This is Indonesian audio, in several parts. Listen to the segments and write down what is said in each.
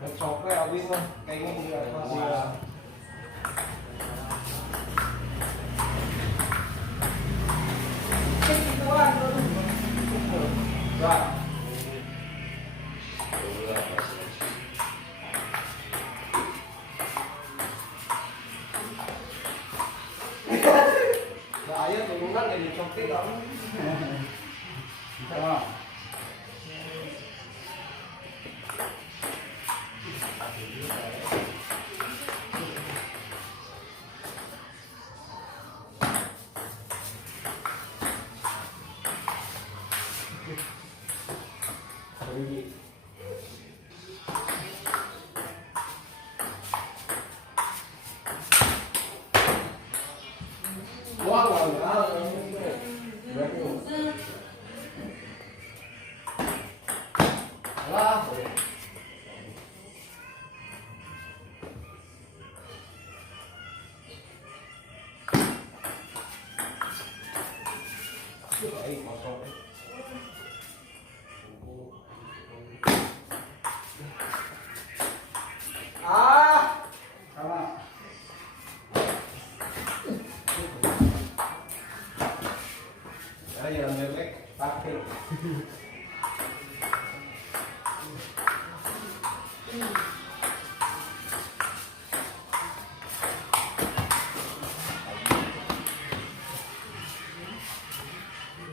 Coklat habis mah kayaknya udah masih. Gituan tuh. Wah. Ayo turunan jadi coklat kamu. Sama. Wah, sama. Saya yang bebek pakai.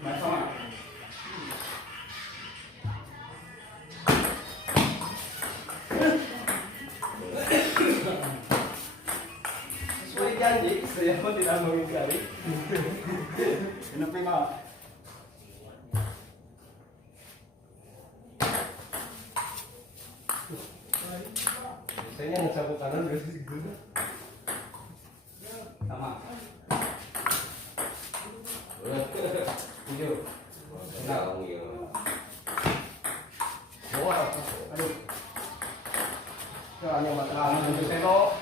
Sama. Sesuai janji, saya pun tidak mengingkari. Kenapa mah? Biasanya yang sapu kanan udah segitu. Sama. Hijau. Enggak, Wah, aduh. Hanya mata untuk sendok.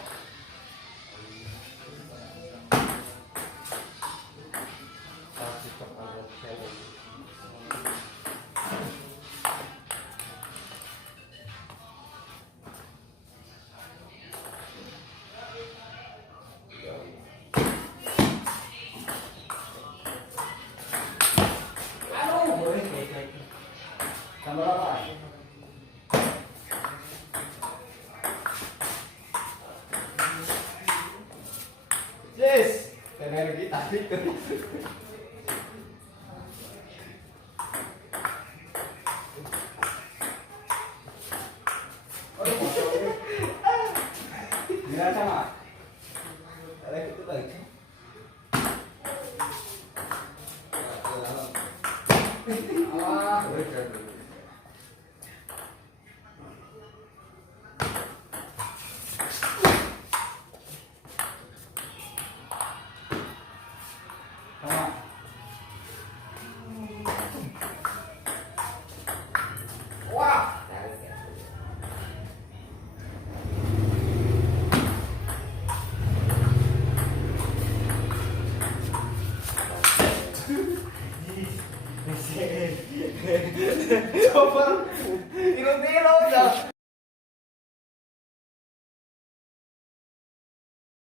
Tambah apa? Yes, energi tadi. Aduh, dirasa mah.